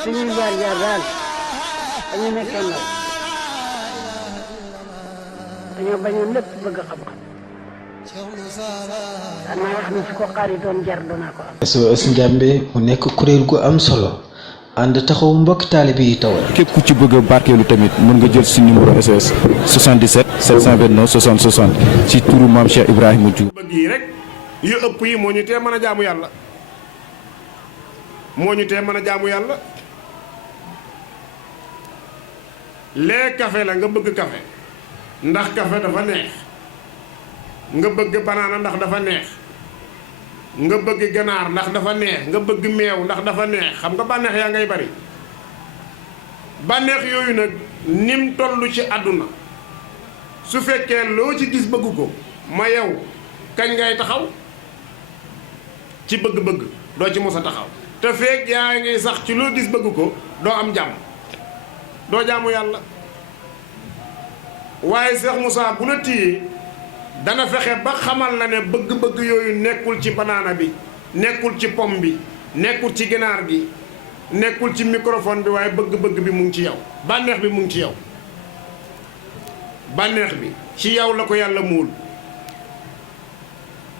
suñuy jaar daal dañu nekkee ndaw dañoo bañoon lépp bëgg xam-xam danaa wax ni su ko xaaritoon jar danaa ko am. SOS Ndiamé mu nekk kuréel gu am solo ànd taxaw mbokk taalibe yi tawal. képp ku ci bëgg a barkeelu tamit mën nga jël si numéro SOS 77 729 60 60 ci turu maam Cheikh Ibrahima Diouf. bëgg yi rek yu ëpp yi moo ñu tee mën a jaamu yàlla lee café la nga bëgg café ndax café dafa neex nga bëgg banaana ndax dafa neex nga bëgg ganaar ndax dafa neex nga bëgg meew ndax dafa neex xam nga bànneex yaa ngay bari bànneex yooyu nag nim tollu ci àdduna su fekkee loo ci gis bëgg ko ma yow kañ ngay taxaw ci bëgg-bëgg doo ci mos a taxaw te feek yaa ngay sax ci loo gis bëgg ko doo am jàmm doo jaamu yàlla waaye Cheikh Moussa bu la téyee dana fexe ba xamal la ne bëgg-bëgg yooyu nekkul ci banaana bi nekkul ci pomme bi nekkul ci ginaar gi nekkul ci microphone bi waaye bëgg-bëgg bi mu ngi ci yow bànneex bi mu ngi ci yow bànneex bi ci yow la ko yàlla muul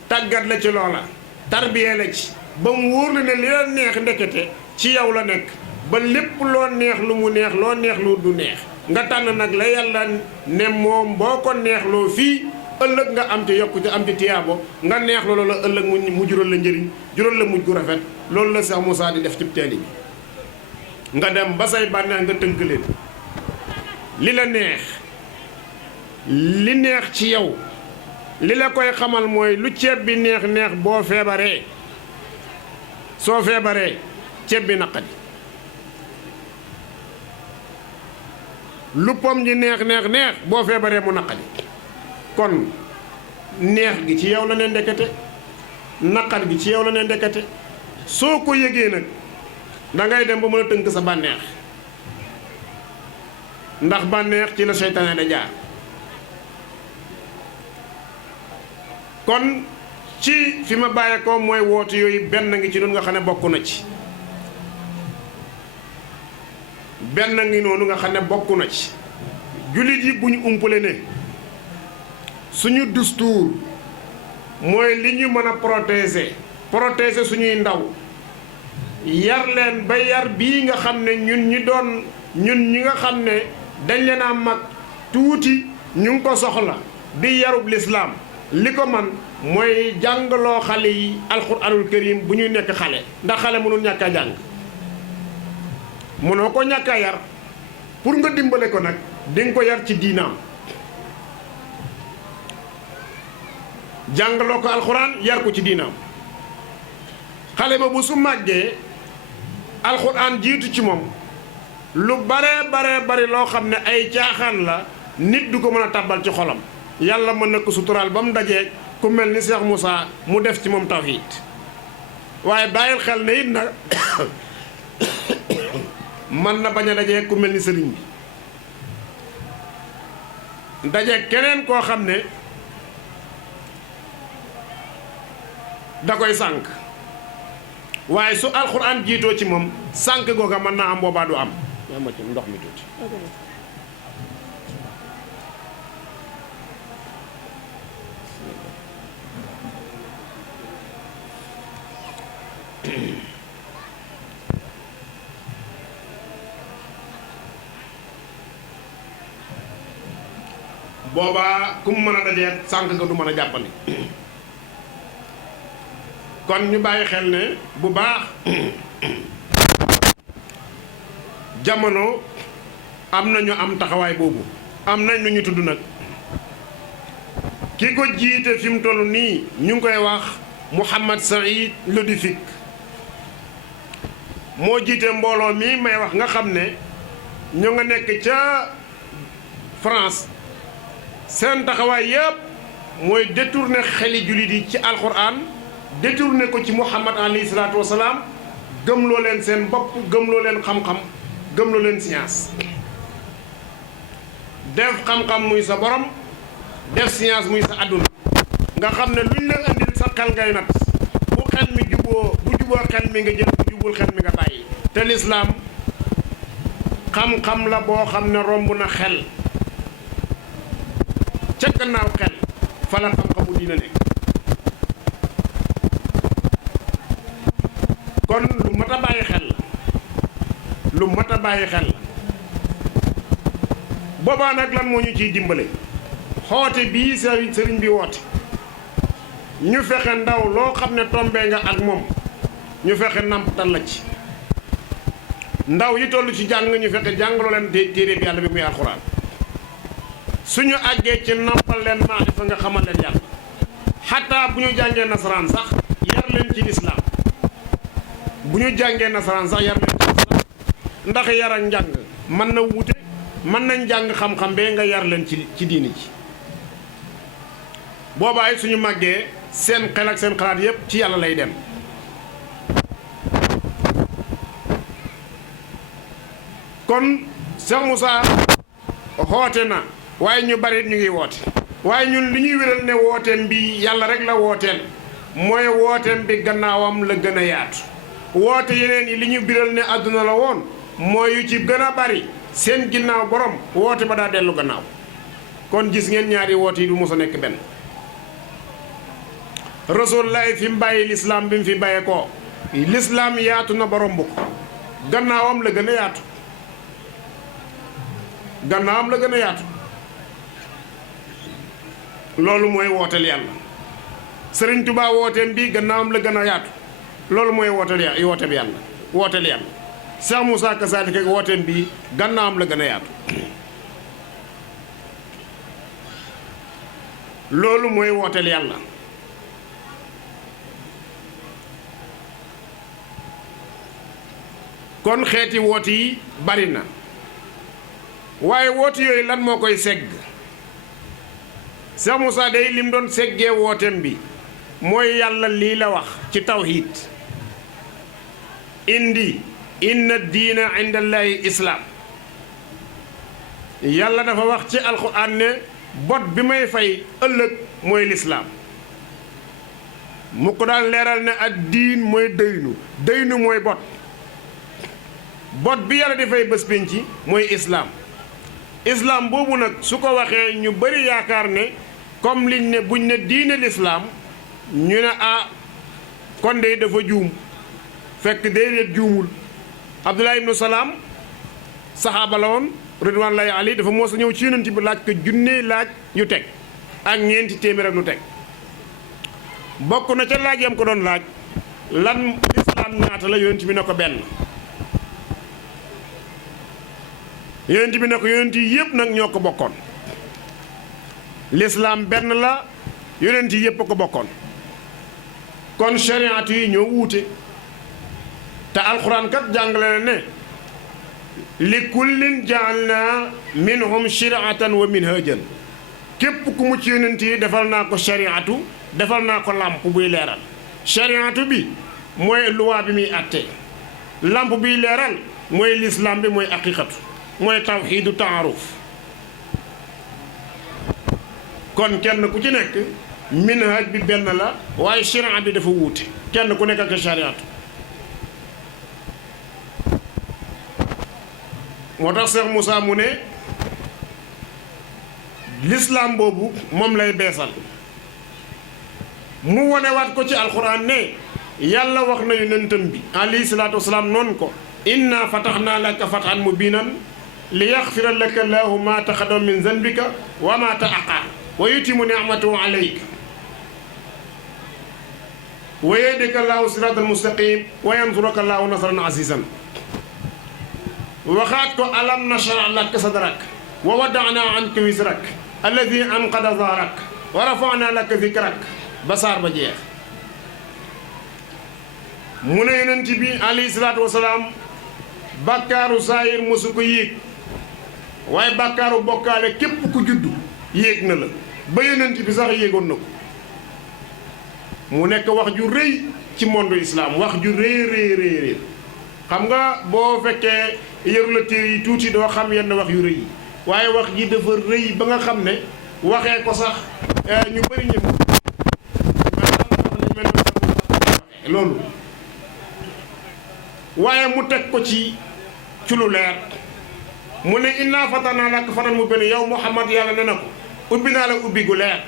tàggat la ci loola tarbiyee la ci ba mu wóor la ne li la neex ndekete ci yow la nekk ba lépp loo neex lu mu neex loo neex lu du neex nga tànn nag la yàlla ne moom boo ko neexloo fii ëllëg nga am ci yokkute am ci tiyaabo nga neex loolu la ëllëg mu jural la njëriñ jural la mujj gu rafet loolu la Cheikh Moussa di def ci teeli bi nga dem ba say bànneex nga tënk leen li la neex li neex ci yow li la koy xamal mooy lu ceeb bi neex neex boo feebaree soo feebaree ceeb bi naqadi lu pom ji neex neex neex boo feebaree mu naqadi kon neex gi ci yow la ne ndekete naqar gi ci yow la ne ndekete soo ko yëgee nag dangay dem ba mën a tënk sa bànneex ndax bànneex ci la seytaane da jaar kon ci fi ma bàyyee ko mooy woote yooyu benn ngi ci noonu nga xam ne bokk na ci benn ngi noonu nga xam ne bokk na ci jullit yi bu ñu umpale ne suñu dustuur mooy li ñu mën a protéger suñuy ndaw yar leen ba yar bii nga xam ne ñun ñi nga xam ne dañ leen a mag tuuti ñu ngi ko soxla di yarub lislaam li ko man mooy jàngaloo xale yi alxuraanul karim bu ñuy nekk xale ndax xale mënul ñàkk a jàng mënoo ko ñàkk a yar pour nga dimbale ko nag di nga ko yar ci diinaam jàngaloo ko alxuraan yar ko ci diinaam xale ba bu su màggee alxuraan jiitu ci moom lu bare loo xam ne ay caaxaan la nit du ko mën a tàbbal ci xolam yàlla mën na ko suturaal ba mu dajee ku mel ni Cheikh Moussa mu def ci moom tawhiid waaye bàyyil xel ne it nag mën na bañ a dajee ku mel ni sëriñ bi dajee keneen koo xam ne da koy sànk waaye su alxuraan jiitoo ci moom sànk googa mën naa am boobaa du am yaa ma ci ndox mi tuuti boobaa ku mu mën a dajee sànk nga du mën a jàppale kon ñu bàyyi xel ne bu baax jamono am na ñu am taxawaay boobu am nañ lu ñu tudd nag ki ko jiite fi mu toll nii ñu ngi koy wax Mouhamad Saïd Lodific moo jiite mbooloo mi may wax nga xam ne ñu nga nekk ca France seen taxawaay yëpp mooy détourner xeli jullit yi ci alxuraan détourné ko ci Muhammad alayhi salaatu wasalaam gëmloo leen seen bopp gëmloo leen xam-xam gëmloo leen science def xam-xam muy sa borom def science muy sa àdduna nga xam ne luñ la indil sa xel ngay nat bu xel mi juboo xel mi nga jël bu jubul xel mi nga bàyyi te lislaam xam-xam la boo xam ne romb na xel ca gannaaw xel fa la xam-xamu diina nekk kon lu mat a bàyyi xel la lu mat a bàyyi xel la boobaa nag lan moo ñu ciy dimbale xoote bii sëriñ bi woote ñu fexe ndaw loo xam ne tombee nga ak moom ñu fexe nampatal la ci ndaw yi toll ci jàng ñu fexe jàngaloo leen téere bi yàlla bi muy alxuraan suñu àggee ci nampal leen maarifa nga xamal leen yàlla xataa bu ñu jàngee nasaraan sax yar leen ci lislaam bu ñu jàngee nasaraan sax yar leen ci lislaam ndax yar ak njàng mën na wute mën nañ jàng xam-xam bee nga yar leen ci diini ji boobaay suñu màggee seen xel ak seen xalaat yépp ci yàlla lay dem kon Cheikh Moussa xoote na waaye ñu bari ñu ngi woote waaye ñun li ñuy wéral ne wooteem bi yàlla rek la wooteel mooy wooteem bi gannaawam la gën a yaatu woote yeneen yi li ñu biral ne àdduna la woon mooy yu ci gën a bari seen ginnaaw borom woote ba daa dellu gannaaw kon gis ngeen ñaari woote yi du mos a nekk benn Rasulullah fi mu bàyyi lislaam bi mu fi bàyyee ko lislaam yaatu na borom bu ko gannaawam la gën a yaatu gannaawam la gën a yaatu loolu mooy wooteel yàlla Sëriñ Tuubaa wooteem bi gannaawam la gën a yaatu loolu mooy wooteel yàlla wooteel yàlla Cheikh Moussa kasaalika wooteem bi gannaawam la gën a yaatu loolu mooy wooteel yàlla kon xeeti woote yi bari na waaye woote yooyu lan moo koy segg Cheikh Moussa day lim doon seggee wooteem bi mooy yàlla lii la wax ci tawhiid indi inna diina inda allahi islaam yàlla dafa wax ci alxuraan ne bot bi may fay ëllëg mooy lislaam mu ko daan leeral ne ak diin mooy dëynu mooy bot bi yàlla di fay bés pénc mooy islaam boobu nag su ko waxee ñu bari yaakaar ne comme liñ ne buñ ne diine lislaam ñu ne kon de dafa juum fekk déedéet juumul Abdullah ibnu Salaam saxaaba la woon ridwanullahi alayhi dafa moo sa ñëw ci yonent bi laaj ko junne laaj yu teg ak ñeenti téeméer ak lu teg bokk na ca laaj yam ko doon laaj lan lislaam ñaata la yonent bi ne ko benn yonent bi ne ko yonent yi yëpp nag ñoo ko bokkoon lislaam benn la yonent yi yëpp a ko bokkoon kon shariatu yi ñoo wuute te alxuraan kat jàngale na ne li kullin jaalna minhum shiratan wa minhajan képp ku mu ci yonent yi defal naa ko shariatu defal naa ko làmp buy leeral shariatu bi mooy luwaa bi muy àttee làmp biy leeral mooy lislaam bi mooy aqiqatu mooy tawxiidu taaruf kon kenn ku ci nekk minhaj bi benn la waaye sharia bi dafa wuute kenn ku nekk ak shariatu moo tax Cheikh Moussa mu ne l'islam boobu moom lay beesal mu wonewaat ko ci alxuraan ne yàlla wax na yonentam bi alayhi salaatu wasalaam noonu ko inna fatahnaa laka fathan mubiinan li yaxfira laka llaahu maa taqaddama min zanbika wa maa ta'akhkhara wa yutimmu ni'matahu alayka wa yahdika llaahu siraatal mustaqiim wa yansuruka llaahu nasran azizan waxaat ko alam nashrah laka sadrak wa wada'naa anka wizrak alladi anqada zahrak wa rafa'naa laka zikrak ba saar ba jeex mu ne yonent bi alayhi salaatu wasalaam bàkkaaru saayir mosu ko yéeg waaye bàkkaaru bokkaale képp ku juddu yéeg na la ba yonent bi sax yéegoon na ko mu nekk wax ju rëy ci monde islam wax ju rëy xam nga boo fekkee yëru la téere yi tuuti doo xam yenn wax yu rëy yi waaye wax ji dafa rëy ba nga xam ne waxee ko sax ñu bëri ñëm loolu waaye mu teg ko ci lu leer mu ne inna fatana lak fatan mu benn yow Muhammad yàlla ne na ko ubbi naa la ubbi gu leer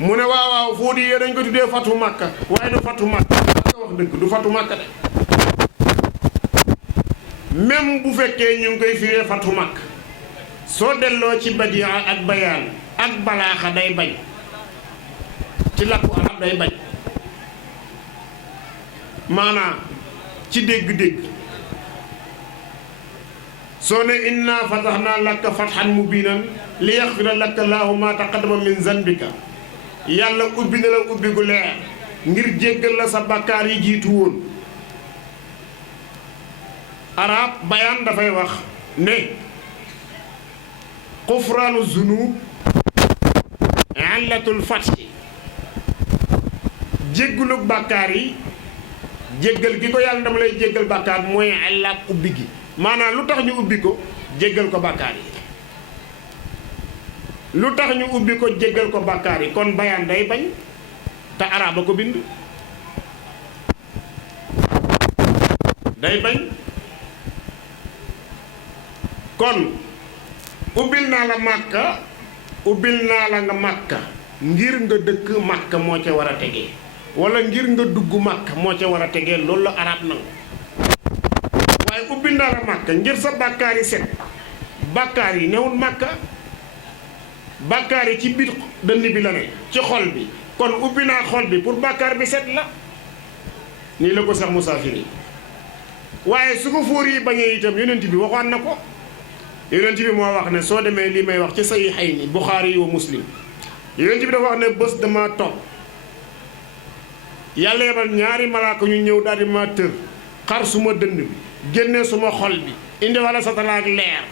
mu ne waaw waaw foo di yee dañ ko tuddee fatu Makka waaye du fatu Makka nga wax dëgg du fatu Makka de même bu fekkee ñu ngi koy firee fatu Makka soo delloo ci badia ak bayaan ak balaaxa day bañ ci làkku arab day bañ maanaam ci dégg-dégg soo ne inna fatahnaa laka fathan mubiinan li yaxfira laka llaahu maa taqaddama min zanbika yàlla ubbi na la ubbi gu leer ngir jéggal la sa bakkaar yi jiitu woon arab bayaan dafay wax ne xufraanu zunub allatul fathi jéggalug bàkkaar yi jéggal gi ko yàlla dama lay jéggal bàkkaar mooy àllaak ubbi gi maanaam lu tax ñu ubbi ko jéggal ko bàkkaar yi lu tax ñu ubbi ko jéggal ko bàkkaar yi kon bayaan day bañ te arab a ko bind day bañ kon ubbil naa la Makka ubbil naa la nga Makka ngir nga dëkk Makka moo ca war a tegee wala ngir nga dugg Makka moo ca war a tegee loolu la arab nangu waaye ubbil naa la Makka ngir sa bàkkaar yi set bàkkaar yi newul Makka bàkkaar yi ci biir dënn bi la ne ci xol bi kon ubbi naa xol bi pour bàkkaar bi set la nii la ko sax musaafir yi waaye su ko fóor yi bañee itam yonent bi waxoon na ko yonent bi moo wax ne soo demee lii may wax ci Sahihayni Buxaari wa Muslim yonent bi dafa wax ne bés dama toog yàlla yebal ñaari malaaka ñu ñëw daal di ma tër xar suma dënn bi génnee suma xol bi indi wala satalaak leer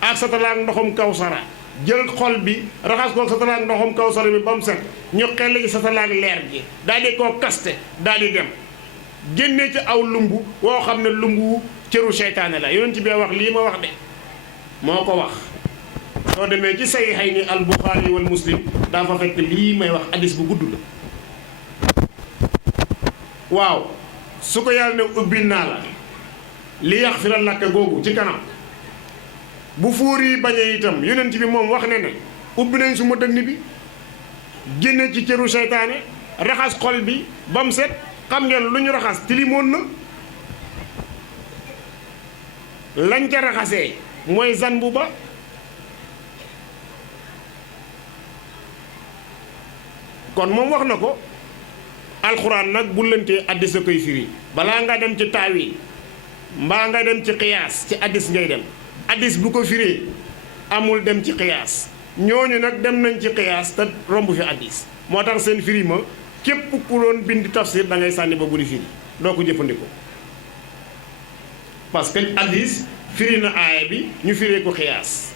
ak satalaak ndoxum kawsara jël xol bi raxas ko satalaak ndoxum kawsara bi ba mu set ñu xel ci satalaak leer gi daal di koo kaste daal di dem génnee ci aw lumbu woo xam ne lumbu cëru seytaane la yonent bi wax lii ma wax de moo ko wax soo demee ci Sahihayni al Buxaari wal Muslim daa fa fekk lii may wax hadis bu gudd la waaw su ko yàlla ne ubbil naa la li yaxfira laka googu ci kanam bu fóor yi bañee itam yonent bi moom wax ne ne ubbi nañ suma dënn bi génne ci cëru seytaane raxas xol bi ba mu set xam ngeen lu ñu raxas tilimoon na lañ ca raxasee mooy zanbu ba kon moom wax na ko alxuraan nag bu lëntee addis a koy firi balaa nga dem ci taawil mbaa nga dem ci xiyaas ci addis ngay dem addis bu ko firee amul dem ci xiyaas ñooñu nag dem nañ ci xiyaas te romb fi addis moo tax seen firi ma képp ku doon bind tafsir da ngay sànni ba bu di firi doo ko jëfandikoo parce que addis firi na aaya bi ñu firee ko xiyaas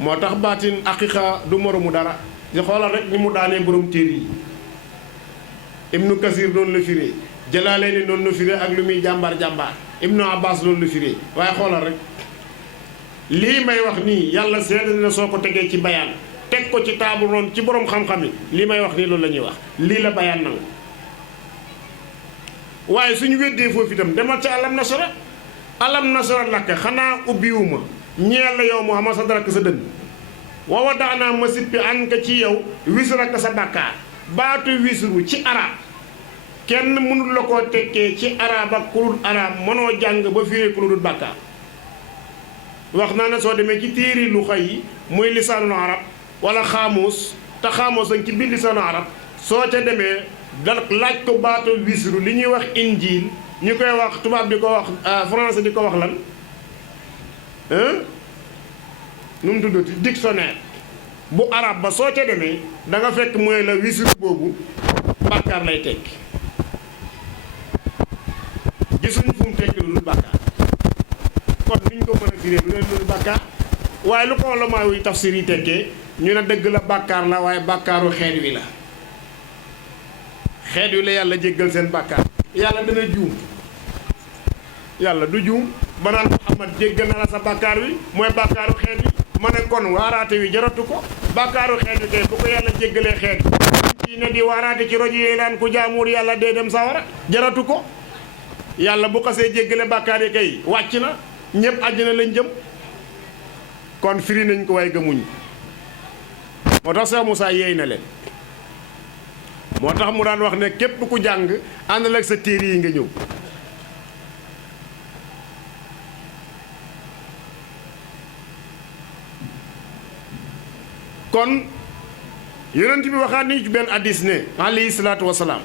moo tax baatin aqiqa du moromu dara di xoolal rek ni mu daanee borom téere yi ibnu kasir noonu la firee Jalaalayni noonu la firee ak lu muy jàmbaar ibnu abbas noonu la firee waaye xoolal rek lii may wax nii yàlla seede na soo ko tegee ci bayaan teg ko ci taabu noonu ci borom xam-xam yi lii may wax nii loolu la ñuy wax lii la bayaan nangu waaye suñu weddee foofu itam demal ca alam nasara lakka xanaa ubbiwuma ñeel la yow Muhammad sa darak sa dënn wa wadaanaa ma sippi an ka ci yow wisraka sa bàkkaar baatu wisru ci arab kenn mënul la koo tekkee ci arab ak kurul arab mënoo jàng ba firee ku lu dul bàkkaar wax naa ne soo demee ci téeri lu xay yi muy lisaanul arab wala xaamuus te xaamuus dañ ci biir lisaanul arab soo ca demee da laaj ko baatu wisru li ñuy wax injiil ñu koy wax tubaab di ko wax français di ko wax lan nu mu tuddati dictionnaire bu arab ba soo ca demee da nga fekk mooy la wisru boobu bàkkaar lay tekki gisuñu fu mu tekki lu dul bàkkaar kon duñ ko mën a firee lu leen lu dul bàkkaar waaye lu ko la maa wuy tafsir yi tekkee ñu ne dëgg la bàkkaar la waaye bàkkaaru xeet wi la xeet wi la yàlla jéggal seen bàkkaar yàlla dana juum yàlla du juum ba naan Muhammad jéggal na la sa bàkkaar wi mooy bàkkaaru xeet wi ma ne kon waaraate wi jaratu ko bàkkaaru xeet wi kay bu ko yàlla jéggalee xeet wi ci ne di waaraate ci rojo yi laan ku jaamuur yàlla dee dem sawara jaratu ko yàlla bu xasee jéggale bàkkaar yi kay wàcc na ñëpp àjjana lañ jëm kon firi nañ ko waaye gëmuñ moo tax Cheikh Moussa yeey na leen moo tax mu daan wax ne képp ku jàng àndal ak sa téere yi nga ñëw kon yonent bi waxaat ni ci benn hadiis ne alayhi salaatu wasalaam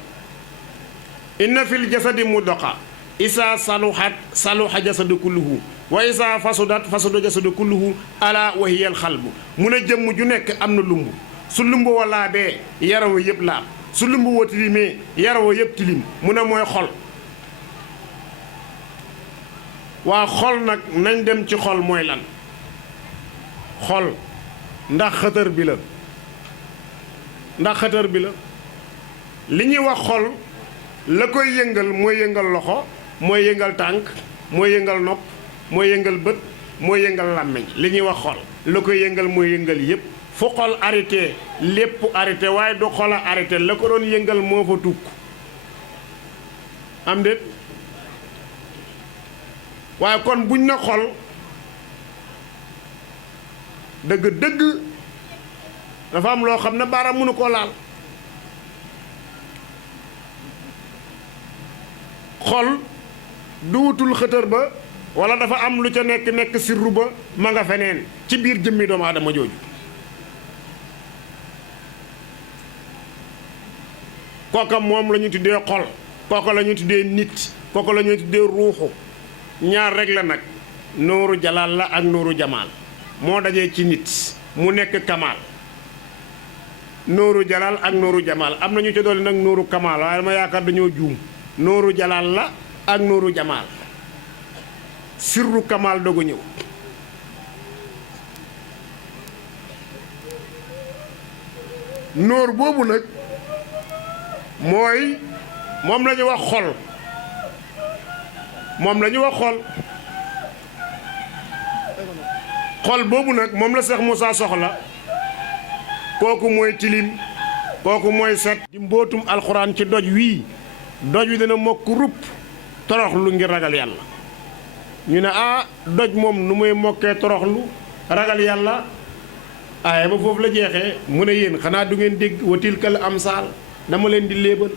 inna fil jasadi mudqa isa saluha jasadu kulluhu wa isa fasada jasadu kulluhu ala wa hiya al xalbu mu ne jëmm ju nekk am na lumb su lumb wa laabee yaram wa yëpp laab su lumb wa tilimee yaram wa yëpp tilim mu ne mooy xol waa xol nag nañ dem ci xol mooy lan xol ndax xëtër bi la li ñuy wax xol la koy yëngal mooy yëngal loxo mooy yëngal tànk mooy yëngal nopp mooy yëngal bët mooy yëngal làmmiñ li ñuy wax xol la koy yëngal mooy yëngal yépp fu xol arrêté lépp arrêté waaye du xol a arrêté la ko doon yëngal moo fa tukk am déet waaye kon buñ na xol dëgg dafa am loo xam ne baaraam mënu koo laal xol du wutul xëtër ba wala dafa am lu ca nekk sirru ba ma nga feneen ci biir jëmmi doomu aadama jooju kooka moom la ñu tuddee xol kooka la ñu tuddee nit kooka la ñu tuddee ruuxu ñaar rek la nag nooru jalaal la ak nooru jamaal moo dajee ci nit mu nekk kamaal nooru jalaal ak nooru jamaal am na ñu ca doole nag nooru kamaal waaye dama yaakaar dañoo juum nooru jalaal la ak nooru jamaal sirru kamaal dogu ñëw nóor boobu nag mooy moom la ñu wax xol moom la ñu wax xol boobu nag moom la Cheikh Moussa soxla kooku mooy tilim kooku mooy set di mbootum alxuraan ci doj wi dana mokk rupp toroxlu ngir ragal yàlla ñu ne doj moom nu muy mokkee toroxlu ragal yàlla aaya ba foofu la jeexee mu ne yéen xanaa du ngeen dégg wa tilka al amsaal dama leen di léebal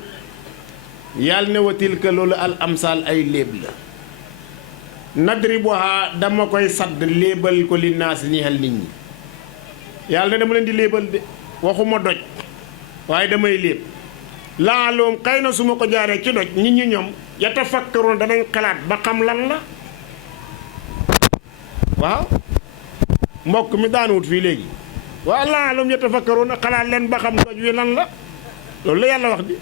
yàlla ne wa tilka loolu al amsaal ay léeb la nadribuha dama koy sadd léebal ko li naas ñeexal nit ñi yàlla ne dama leen di léebal de waxuma doj waaye damay léeb laaloom xëy na su ma ko jaaree ci doj nit ñi ñoom yatafakkaroon danañ xalaat ba xam lan la waaw mbokk mi daanuwut fii léegi waaw laaloom yatafakkaroon xalaat leen ba xam doj wi lan la loolu la yàlla wax di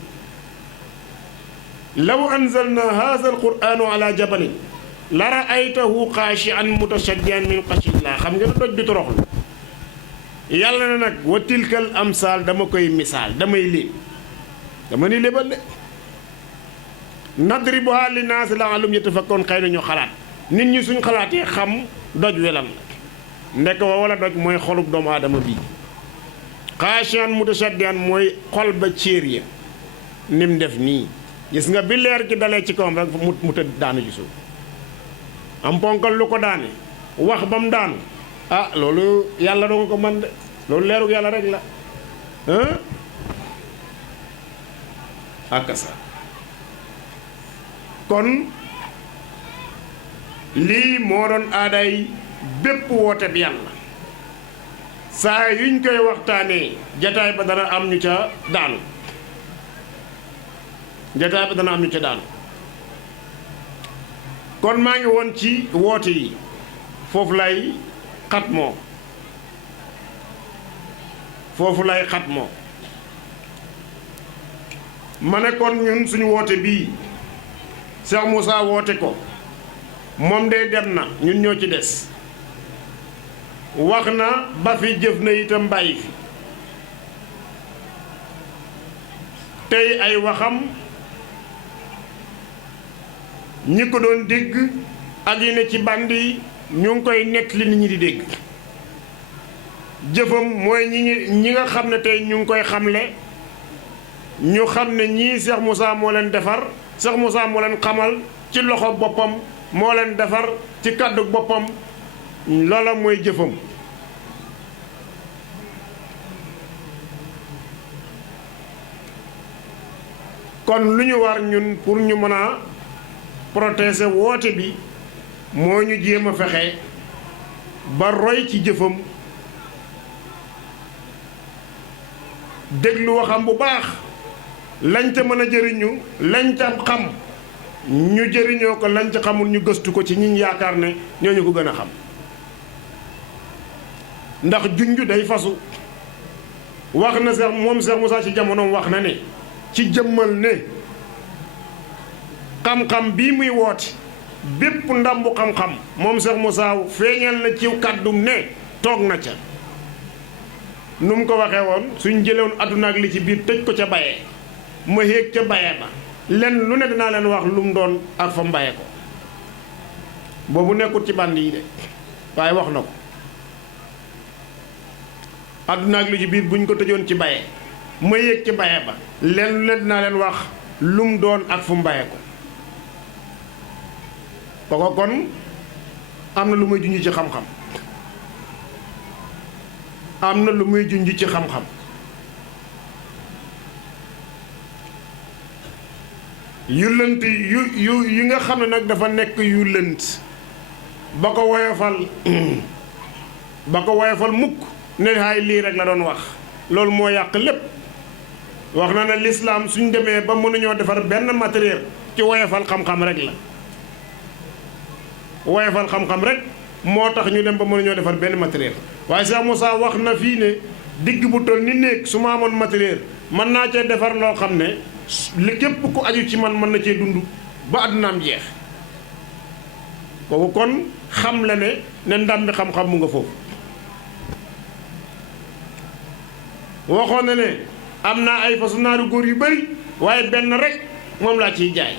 law anzalna haza alquranu ala jabalin la raaytahu xaashian mutashaddian min xashillah xam nga ne doj du toroxlu yàlla na nag wa tilkal amsaal dama koy misaal damay léeb dama ni lébal de nadribuha li naas la'allahum yatafakkarun xëy na ñu xalaat nit ñi suñ xalaatee xam doj welam la ndek wa wala doj mooy xolub doomu aadama bii xaashian mutashaddian mooy xol ba céer ya nim def nii gis nga bi leer gi dalee ci kawam rek mu tëdd daanu ci suuf am ponkal lu ko daane wax ba mu daanu loolu yàlla doo ko man de loolu leerug yàlla rek la akasa kon lii moo doon aaday bépp woote bi yàlla saa yuñ koy waxtaanee jataay ba dana am ñu ca daanu jataay ba dana am ñu ca daanu kon maa ngi woon ci woote yi foofu lay xatmoo ma ne kon ñun suñu woote bii Cheikh Moussa woote ko moom de dem na ñun ñoo ci des wax na ba fi jëf na itam bàyyi fi tey ay waxam ñi ko doon dégg ak yi ne ci band yi ñu ngi koy nettali nit ñi di dégg jëfam mooy ñi nga xam ne tey ñu ngi koy xamle ñu xam ne ñii Cheikh Moussa moo leen defar Cheikh Moussa moo leen xamal ci loxo boppam moo leen defar ci kàddu boppam loola mooy jëfam. kon lu ñu war ñun pour ñu mën a protéger woote bi moo ñu jéem a fexe ba roy ci jëfam déglu waxam bu baax lañ ca mën a jëriñu lañ ca xam ñu jëriñoo ko lañ ca xamul ñu gëstu ko ci ñiñ yaakaar ne ñooñu ko gën a xam ndax junj day fasu wax na sax moom Cheikh Moussa ci jamonoom wax na ne ci jëmmal ne xam-xam bii muy woote bépp ndambu xam-xam moom Cheikh Moussa feeñal na ci kàddum ne toog na ca nu mu ko waxee woon suñ jëlewoon adduna ak li ci biir tëj ko ca bayee ma yéeg ca bayee ba lenn lu ne dinaa leen wax lu mu doon ak fa mbaye ko boobu nekkut ci bànd yi de waaye wax na ko adduna ak li ci biir buñ ko tëjoon ci bayee ma yéeg ca bayee ba lenn lu ne dinaa leen wax lu mu doon ak fu mbaye ko kooku kon am na lu muy junj ci xam-xam am na lu muy junj ci xam-xam yu lënt yu nga xam ne nag dafa nekk yu lënt ba ko woyofal mukk ne hay lii rek la doon wax loolu moo yàq lépp wax na ne lislaam suñ demee ba mënuñoo defar benn matériel ci woyofal xam-xam rek la woyofal xam-xam rek moo tax ñu dem ba mënuñoo defar benn matériel waaye Cheikh Moussa wax na fii ne digg bu toll ni néeg su ma amoon matériel mën naa cee defar loo xam ne li képp ku aju ci man mën na cee dund ba àddunaam jeex kooku kon xam la ne ndam bi xam-xam mu nga foofu waxoon na ne am naa ay façon naaru góor yu bari waaye benn rek moom laa ciy jaay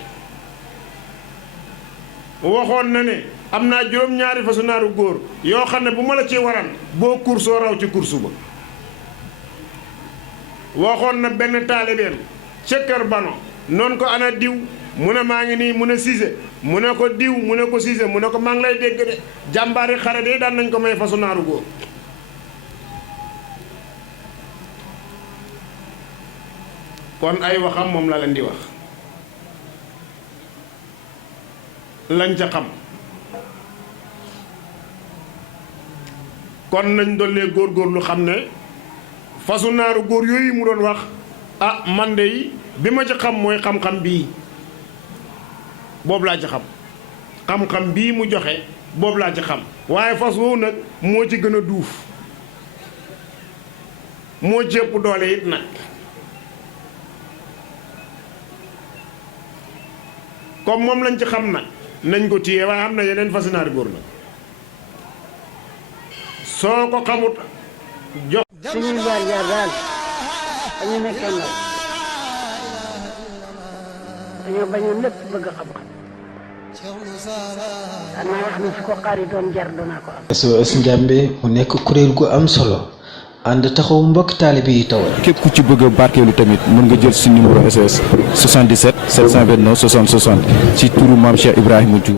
waxoon na ne am naa juróom-ñaari façon naaru góor yoo xam ne bu ma la ci waral boo kursoo raw ci kursu ba waxoon na benn taalibeem ca kër bano noonu ko ana diw mu ne maa ngi nii mu ne Cissé mu ne ko diw mu ne ko Cissé mu ne ko maa ngi lay dégg de jàmbaari xare de daan nañ ko may façon naaru góor kon ay waxam moom la leen di wax lañ ca xam kon nañ dollee góorgóorlu xam ne façon naaru góor yooyu mu doon wax ah man de yi bi ma ci xam mooy xam-xam bii boobu laa ci xam xam-xam bii mu joxe boobu laa ci xam waaye fas woowu nag moo ci gën a duuf moo ci ëpp doole it nag comme moom lañ ci xam nag nañ ko téye waaye am na yeneen façon naaru góor nag soo ko xamut jox suñuy jaar daal dañu nekkoon nag dañoo bañoon lépp bëgg xam-xam danaa wax ni su ko xaari doon jar danaa ko am. SOS Ndiamé mu nekk kuréel gu am solo ànd taxaw mbokk taalibe yi tawal. képp ku ci bëgg a barkeelu tamit mën nga jël si numéro SOS 77 729 60 60 ci turu maam Cheikh Ibrahima Diouf.